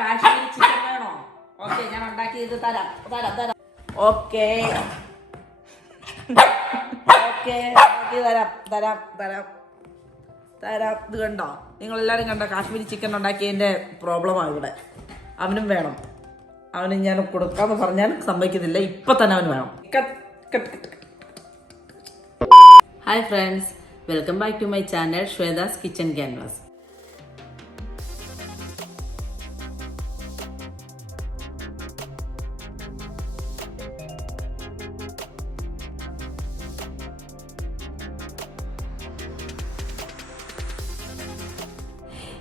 Kashmiri chicken വേണോ? Okay, ഞാൻ ഉണ്ടാക്കിയത് തരാം. ഓക്കെ ഓക്കെ, തരാം. ഇത് കണ്ടോ, നിങ്ങളെല്ലാവരും കണ്ടോ? കാശ്മീരി ചിക്കൻ ഉണ്ടാക്കിയതിൻ്റെ പ്രോബ്ലമാണ് ഇവിടെ. അവനും വേണം. അവന് ഞാൻ കൊടുക്കാമെന്ന് പറഞ്ഞാൽ സമ്മതിക്കുന്നില്ല. ഇപ്പം തന്നെ അവന് വേണം. Hi friends, welcome back to my channel Shweta's kitchen canvas.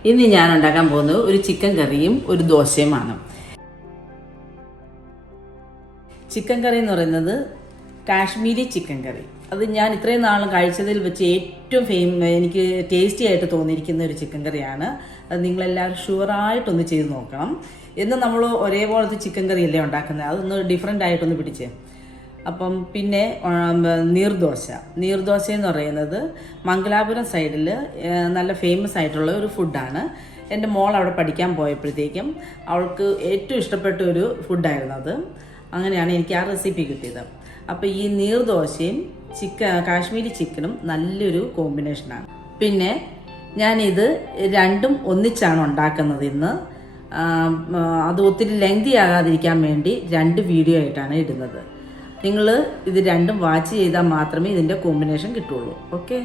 ഇന്ന് ഞാൻ ഉണ്ടാക്കാൻ പോകുന്നത് ഒരു ചിക്കൻ കറിയും ഒരു ദോശയുമാണ്. ചിക്കൻ കറി എന്ന് പറയുന്നത് കാശ്മീരി ചിക്കൻ കറി. അത് ഞാൻ ഇത്രയും നാളും കഴിച്ചതിൽ വെച്ച് ഏറ്റവും എനിക്ക് ടേസ്റ്റി ആയിട്ട് തോന്നിയിരിക്കുന്ന ഒരു ചിക്കൻ കറിയാണ്. അത് നിങ്ങളെല്ലാവരും ഷുവറായിട്ടൊന്ന് ചെയ്ത് നോക്കണം. എന്നും നമ്മൾ ഒരേപോലത്തെ ചിക്കൻ കറിയല്ലേ ഉണ്ടാക്കുന്നത്, അതൊന്ന് ഡിഫറെൻ്റ് ആയിട്ടൊന്ന് പിടിച്ച്. അപ്പം പിന്നെ നീർദോശ എന്ന് പറയുന്നത് മംഗലാപുരം സൈഡിൽ നല്ല ഫേമസ് ആയിട്ടുള്ള ഒരു ഫുഡാണ്. എൻ്റെ മോൾ അവിടെ പഠിക്കാൻ പോയപ്പോഴത്തേക്കും അവൾക്ക് ഏറ്റവും ഇഷ്ടപ്പെട്ട ഒരു ഫുഡായിരുന്നു അത്. അങ്ങനെയാണ് എനിക്ക് ആ റെസിപ്പി കിട്ടിയത്. അപ്പോൾ ഈ നീർദോശയും കാശ്മീരി ചിക്കനും നല്ലൊരു കോമ്പിനേഷനാണ്. പിന്നെ ഞാനിത് രണ്ടും ഒന്നിച്ചാണ് ഉണ്ടാക്കുന്നത് ഇന്ന്. അത് ഒത്തിരി ലെങ്തി ആകാതിരിക്കാൻ വേണ്ടി 2 വീഡിയോ ആയിട്ടാണ് ഇടുന്നത്. നിങ്ങൾ ഇത് രണ്ടും വാച്ച് ചെയ്താൽ മാത്രമേ ഇതിൻ്റെ കോമ്പിനേഷൻ കിട്ടുള്ളൂ. ഓക്കെ,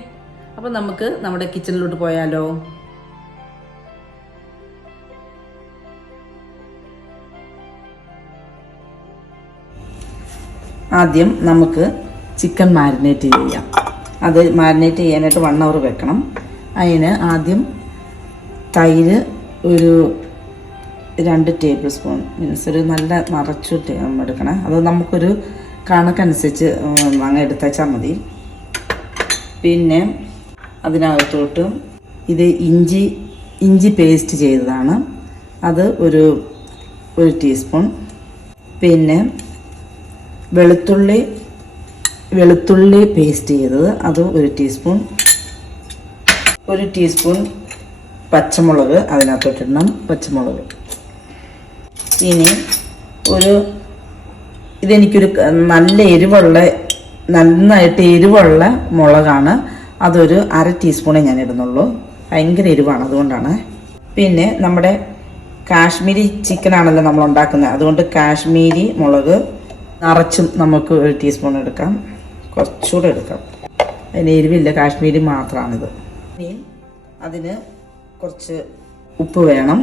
അപ്പോൾ നമുക്ക് നമ്മുടെ കിച്ചണിലോട്ട് പോയാലോ? ആദ്യം നമുക്ക് ചിക്കൻ മാരിനേറ്റ് ചെയ്യാം. അത് മാരിനേറ്റ് ചെയ്യാനായിട്ട് 1 hour വെക്കണം. അതിന് ആദ്യം തൈര് ഒരു 2 ടേബിൾ സ്പൂൺ മീൻസ് ഒരു നല്ല നിറച്ചു എടുക്കണം. അത് നമുക്കൊരു കണക്കനുസരിച്ച് അങ്ങ് എടുത്താൽ മതി. പിന്നെ അതിനകത്തോട്ട് ഇത് ഇഞ്ചി പേസ്റ്റ് ചെയ്തതാണ്, അത് ഒരു ടീസ്പൂൺ. പിന്നെ വെളുത്തുള്ളി പേസ്റ്റ് ചെയ്തത് അത് 1 ടീസ്പൂൺ. 1 ടീസ്പൂൺ പച്ചമുളക് അതിനകത്തോട്ടിടണം, പച്ചമുളക്. ഇനി ഇതെനിക്കൊരു നന്നായിട്ട് എരിവുള്ള മുളകാണ്. അതൊരു 1/2 ടീസ്പൂണേ ഞാൻ ഇടുന്നുള്ളൂ. ഭയങ്കര എരിവാണ്, അതുകൊണ്ടാണ്. പിന്നെ നമ്മുടെ കാശ്മീരി ചിക്കനാണല്ലോ നമ്മൾ ഉണ്ടാക്കുന്നത്, അതുകൊണ്ട് കാശ്മീരി മുളക് നിറച്ചും നമുക്ക് 1 ടീസ്പൂൺ എടുക്കാം, കുറച്ചുകൂടെ എടുക്കാം. അതിന് എരിവില്ല, കാശ്മീരി മാത്രമാണിത്. ഇനി അതിന് കുറച്ച് ഉപ്പ് വേണം.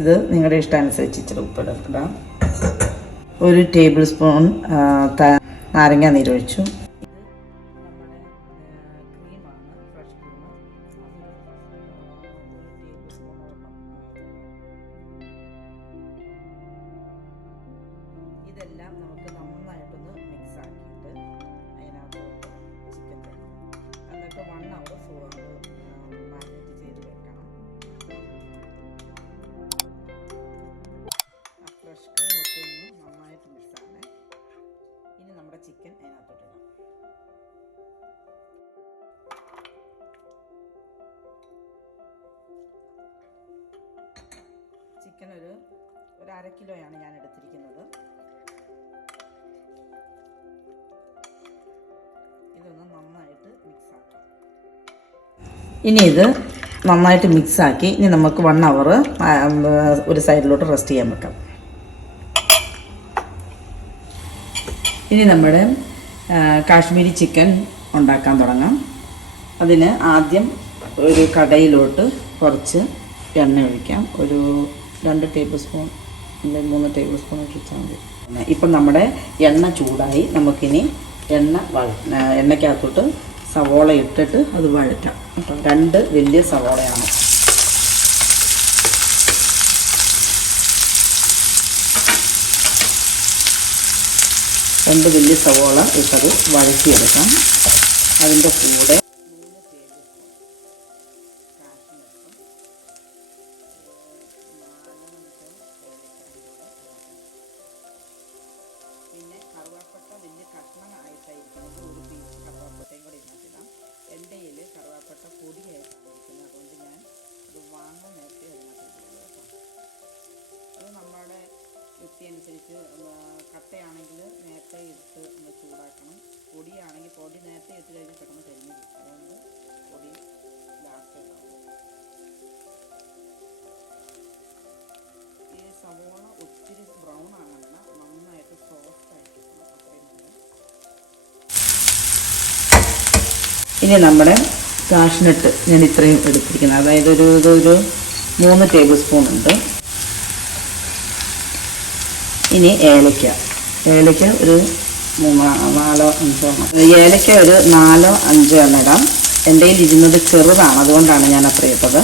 ഇത് നിങ്ങളുടെ ഇഷ്ടാനുസരിച്ച് ഇച്ചിരി ഉപ്പ് എടുക്കാം. 1 ടേബിൾ സ്പൂൺ നാരങ്ങ നീരൊഴിച്ചു. ഇതെല്ലാം നമുക്ക് നന്നായിട്ടൊന്ന് മിക്സ് ആക്കിയിട്ട് അതിനകത്ത് ചിക്കൻ തരണം. എന്നിട്ട് 1 hour മാരിനേറ്റ് ചെയ്ത് വെക്കണം. ആ ഫ്രഷ് ക്രീം ഒക്കെ ഒന്ന് നന്നായിട്ട് മിക്സ് ആണ്. ഇനി നമ്മുടെ ചിക്കൻ അതിനകത്തോട്ട് ഇടാം. ചിക്കൻ ഒരു 1/2 കിലോയാണ് ഞാൻ എടുത്തിരിക്കുന്നത്. ഇതൊന്ന് നന്നായിട്ട് മിക്സ് ആക്കാം. ഇനി ഇത് നന്നായിട്ട് മിക്സാക്കി ഇനി നമുക്ക് 1 hour ഒരു സൈഡിലോട്ട് റെസ്റ്റ് ചെയ്യാൻ വെക്കാം. ഇനി നമ്മുടെ കാശ്മീരി ചിക്കൻ ഉണ്ടാക്കാൻ തുടങ്ങാം. അതിന് ആദ്യം ഒരു കടായിലോട്ട് കുറച്ച് എണ്ണ ഒഴിക്കാം. ഒരു 2 ടേബിൾ സ്പൂൺ അല്ലെങ്കിൽ 3 ടേബിൾ സ്പൂൺ ഒഴിച്ചാൽ മതി. ഇപ്പം നമ്മുടെ എണ്ണ ചൂടായി. നമുക്കിനി എണ്ണയ്ക്കകത്തോട്ട് സവോള ഇട്ടിട്ട് അത് വഴറ്റാം. അപ്പം 2 വലിയ സവോളയാണ്. രണ്ട് വലിയ സവോള ഇട്ടത് വഴറ്റിയെടുക്കാം. അതിൻ്റെ കൂടെ പിന്നെ കറുവാപ്പട്ട വലിയ കഷ്ണമായിട്ടായിരിക്കുന്നത്, 1 പീസ് കറുവാപ്പട്ടയും കൂടി ഇതിനകത്തിടാം. എൻ്റെ കയ്യിൽ കറുവാപ്പട്ട പൊടിയായിട്ടാണ് ഇരിക്കുന്നത്, അതുകൊണ്ട് ഞാൻ അത് വാങ്ങാൻ നേരത്തെ അതിനകത്ത് ഇടുള്ളൂ കേട്ടോ. അത് അനുസരിച്ച് കട്ടയാണെങ്കിൽ നേരത്തെ ഇട്ട് ഒന്ന് ചൂടാക്കണം. പൊടിയാണെങ്കിൽ പൊടി നേരത്തെ ഇട്ട് കഴിഞ്ഞാൽ പെട്ടെന്ന് കരിഞ്ഞു കിട്ടും. അതുകൊണ്ട് പൊടി ലാസ്റ്റ് ഇടാവും. ഈ സവോള ഒത്തിരി ബ്രൗൺ ആകണ്ട, നന്നായിട്ട് സോഫ്റ്റായിട്ട് കിട്ടണം. അത്രയും മതി. ഇനി നമ്മുടെ കാഷ്നട്ട് ഞാൻ ഇത്രയും എടുത്തിരിക്കുന്നത്, അതായത് ഇതൊരു 3 ടേബിൾ സ്പൂൺ ഉണ്ട്. ഇനി ഏലക്ക ഒരു 4-5 എണ്ണം. ഏലക്ക ഒരു 4-5 എണ്ണം ഇടാം. എൻ്റെ കയ്യിൽ ഇരുന്നത് ചെറുതാണ്, അതുകൊണ്ടാണ് ഞാൻ അത്ര ഇട്ടത്.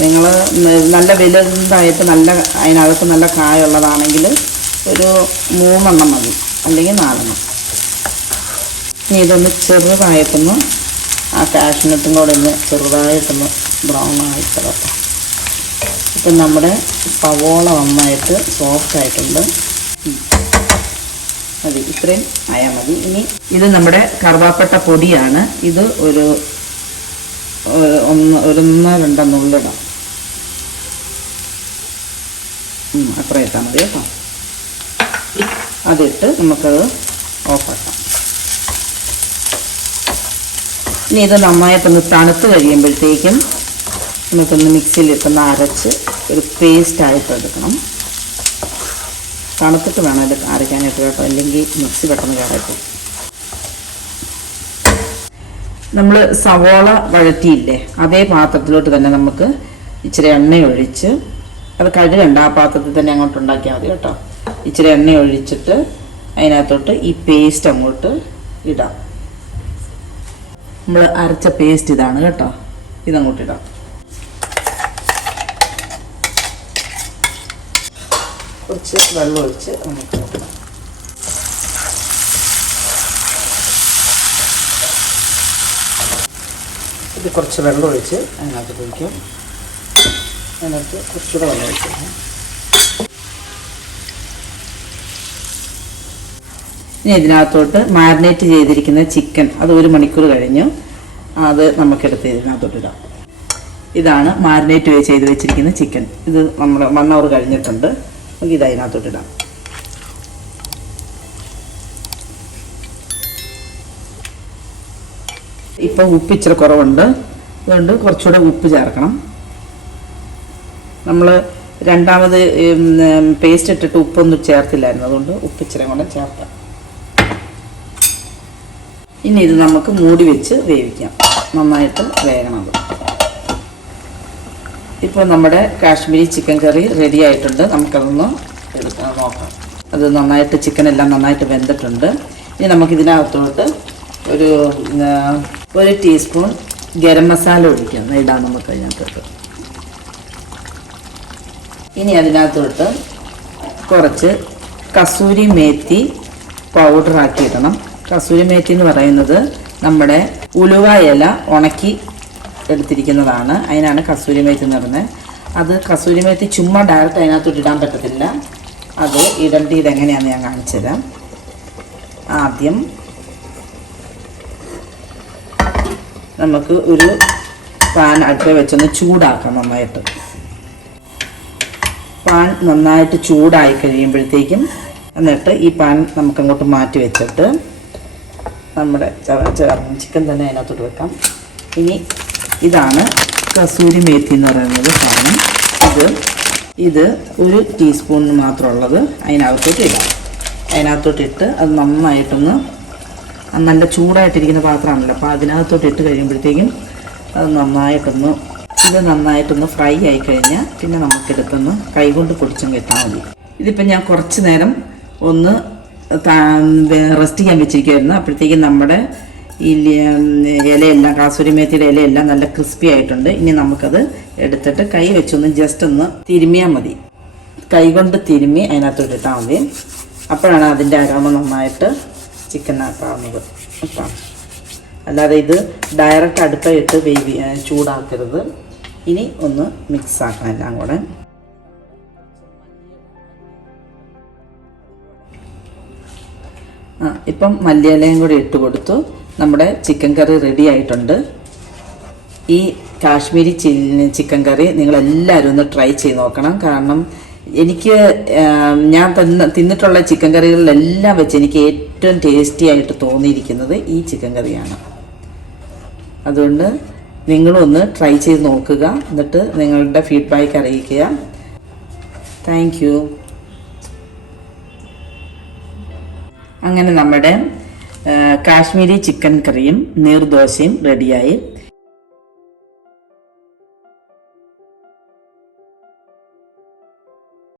നിങ്ങൾ നല്ല വലുതായിട്ട് അതിനകത്ത് നല്ല കായുള്ളതാണെങ്കിൽ ഒരു 3 എണ്ണം മതി, അല്ലെങ്കിൽ 4 എണ്ണം. ഇനി ഇതൊന്ന് ചെറുതായിട്ടൊന്ന് ആ കാഷ്നട്ടും കൂടെ ഒന്ന് ചെറുതായിട്ടൊന്ന് ബ്രൗൺ ആയിട്ടോ. ഇപ്പം നമ്മുടെ സവോള നന്നായിട്ട് സോഫ്റ്റ് ആയിട്ടുണ്ട്. മതി, ഇത്രയും ആയാൽ മതി. ഇനി ഇത് നമ്മുടെ കറുവാപ്പട്ട പൊടിയാണ്. ഇത് ഒരു 1-2 നുള്ളിടാം. അത്ര ഇട്ടാൽ മതി കേട്ടോ. അതിട്ട് നമുക്കത് ഓഫാക്കാം. ഇനി ഇത് നന്നായിട്ടൊന്ന് തണുത്ത് കഴിയുമ്പോഴത്തേക്കും നമുക്കൊന്ന് മിക്സിയിലിട്ടൊന്ന് അരച്ച് ഒരു പേസ്റ്റായിട്ട് എടുക്കണം. തണുത്തിട്ട് വേണം ഇത് അരയ്ക്കാനായിട്ട് കേട്ടോ, അല്ലെങ്കിൽ മിക്സി പെട്ടെന്ന് കയറക്കും. നമ്മൾ സവോള വഴറ്റിയില്ലേ, അതേ പാത്രത്തിലോട്ട് തന്നെ നമുക്ക് ഇച്ചിരി എണ്ണ ഒഴിച്ച്, അത് കഴുകണ്ട, ആ പാത്രത്തിൽ തന്നെ അങ്ങോട്ട് ഉണ്ടാക്കിയാൽ മതി കേട്ടോ. ഇച്ചിരി എണ്ണ ഒഴിച്ചിട്ട് അതിനകത്തോട്ട് ഈ പേസ്റ്റ് അങ്ങോട്ട് ഇടാം. നമ്മൾ അരച്ച പേസ്റ്റ് ഇതാണ് കേട്ടോ, ഇതങ്ങോട്ട് ഇടാം. കുറച്ച് വെള്ളം ഒഴിച്ച് നമുക്ക് നോക്കണം. ഇത് കുറച്ച് വെള്ളം ഒഴിച്ച് അതിനകത്ത് ഒഴിക്കും. അതിനകത്ത് കുറച്ചുകൂടെ വെള്ളം ഒഴിക്കും. ഇനി ഇതിനകത്തോട്ട് മാരിനേറ്റ് ചെയ്തിരിക്കുന്ന ചിക്കൻ, അത് 1 മണിക്കൂർ കഴിഞ്ഞു, അത് നമുക്കെടുത്ത് ഇതിനകത്തോട്ട് ഇടാം. ഇതാണ് മാരിനേറ്റ് ചെയ്ത് വെച്ചിരിക്കുന്ന ചിക്കൻ. ഇത് നമ്മൾ 1 അവർ കഴിഞ്ഞിട്ടുണ്ട്. നമുക്ക് ഇത് അതിനകത്തോട്ട് ഇടാം. ഇപ്പം ഉപ്പ് ഇച്ചിരി കുറവുണ്ട്, അതുകൊണ്ട് കുറച്ചുകൂടെ ഉപ്പ് ചേർക്കണം. നമ്മൾ രണ്ടാമത് പേസ്റ്റ് ഇട്ടിട്ട് ഉപ്പൊന്നും ചേർത്തില്ലായിരുന്നു, അതുകൊണ്ട് ഉപ്പ് ഇച്ചിരി കൂടെ ചേർക്കാം. ഇനി ഇത് നമുക്ക് മൂടി വെച്ച് വേവിക്കാം. നന്നായിട്ട് വേകണം. ഇപ്പോൾ നമ്മുടെ കാശ്മീരി ചിക്കൻ കറി റെഡി ആയിട്ടുണ്ട്. നമുക്കതൊന്ന് നോക്കാം. അത് നന്നായിട്ട് ചിക്കനെല്ലാം നന്നായിട്ട് വെന്തിട്ടുണ്ട്. ഇനി നമുക്കിതിനകത്തോട്ട് ഒരു 1 ടീസ്പൂൺ ഗരം മസാല ഒഴിക്കാം. ഇടാം നമുക്ക് അതിനകത്തോട്ട്. ഇനി അതിനകത്തോട്ട് കുറച്ച് കസൂരി മേത്തി പൗഡറാക്കി ഇടണം. കസൂരി മേത്തി എന്ന് പറയുന്നത് നമ്മുടെ ഉലുവ ഇല ഉണക്കി എടുത്തിരിക്കുന്നതാണ്. അതിനാണ് കസൂരി മേത്തി എന്ന് പറയുന്നത്. അത് കസൂരി മേത്തി ചുമ്മാ ഡയറക്റ്റ് അതിനകത്തോട്ട് ഇടാൻ പറ്റത്തില്ല. അത് ഇടേണ്ടത് എങ്ങനെയാണെന്ന് ഞാൻ കാണിച്ചു തരാം. ആദ്യം നമുക്ക് ഒരു പാൻ അടുപ്പിൽ വെച്ചൊന്ന് ചൂടാക്കാം. നന്നായിട്ട് പാൻ നന്നായിട്ട് ചൂടായി കഴിയുമ്പോഴത്തേക്കും എന്നിട്ട് ഈ പാൻ നമുക്കങ്ങോട്ട് മാറ്റി വെച്ചിട്ട് നമ്മുടെ ചിക്കൻ തന്നെ അതിനകത്തോട്ട് വെക്കാം. ഇനി ഇതാണ് കസൂരി മേത്തി എന്ന് പറയുന്നത് സാധനം. ഇത് 1 ടീസ്പൂണിന് മാത്രമുള്ളത് അതിനകത്തോട്ട് ഇടാം. അതിനകത്തോട്ട് ഇട്ട് അത് നന്നായിട്ടൊന്ന്, നല്ല ചൂടായിട്ടിരിക്കുന്ന പാത്രമാണല്ലോ, അപ്പോൾ അതിനകത്തോട്ട് ഇട്ട് കഴിയുമ്പോഴത്തേക്കും അത് നന്നായിട്ടൊന്ന് ഫ്രൈ ആയി കഴിഞ്ഞാൽ പിന്നെ നമുക്കെടുത്തൊന്ന് കൈകൊണ്ട് പൊടിച്ചങ്ങ് ഇട്ടാൽ മതി. ഇതിപ്പോൾ ഞാൻ കുറച്ച് നേരം ഒന്ന് റെസ്റ്റ് ചെയ്യാൻ വെച്ചിരിക്കുമായിരുന്നു. അപ്പോഴത്തേക്കും നമ്മുടെ ഈ ഇലയെല്ലാം, കാസൂരി മേത്തിയുടെ ഇലയെല്ലാം നല്ല ക്രിസ്പി ആയിട്ടുണ്ട്. ഇനി നമുക്കത് എടുത്തിട്ട് കൈ വെച്ചൊന്ന് ജസ്റ്റ് ഒന്ന് തിരുമ്മിയാൽ മതി. കൈ കൊണ്ട് തിരുമ്മി അതിനകത്തോട്ട് ഇട്ടാൽ മതി. അപ്പോഴാണ് അതിൻ്റെ അരോമ നന്നായിട്ട് ചിക്കനകത്താവുന്നത് കേട്ടോ. അല്ലാതെ ഇത് ഡയറക്റ്റ് അടുപ്പിട്ട് ചൂടാക്കരുത്. ഇനി ഒന്ന് മിക്സ് ആക്കണം എല്ലാം കൂടെ. ഇപ്പം മല്ലിയിലയും കൂടി ഇട്ട് കൊടുത്തു. നമ്മുടെ ചിക്കൻ കറി റെഡി ആയിട്ടുണ്ട്. ഈ കാശ്മീരി ചിക്കൻ കറി നിങ്ങളെല്ലാവരും ഒന്ന് ട്രൈ ചെയ്ത് നോക്കണം. കാരണം എനിക്ക് ഞാൻ തിന്നിട്ടുള്ള ചിക്കൻ കറികളിലെല്ലാം വെച്ച് എനിക്ക് ഏറ്റവും ടേസ്റ്റി ആയിട്ട് തോന്നിയിരിക്കുന്നത് ഈ ചിക്കൻ കറിയാണ്. അതുകൊണ്ട് നിങ്ങളൊന്ന് ട്രൈ ചെയ്ത് നോക്കുക, എന്നിട്ട് നിങ്ങളുടെ ഫീഡ്ബാക്ക് അറിയിക്കുക. Thank you. അങ്ങനെ നമ്മുടെ കാശ്മീരി ചിക്കൻ കറിയും നീർദോശയും റെഡിയായി.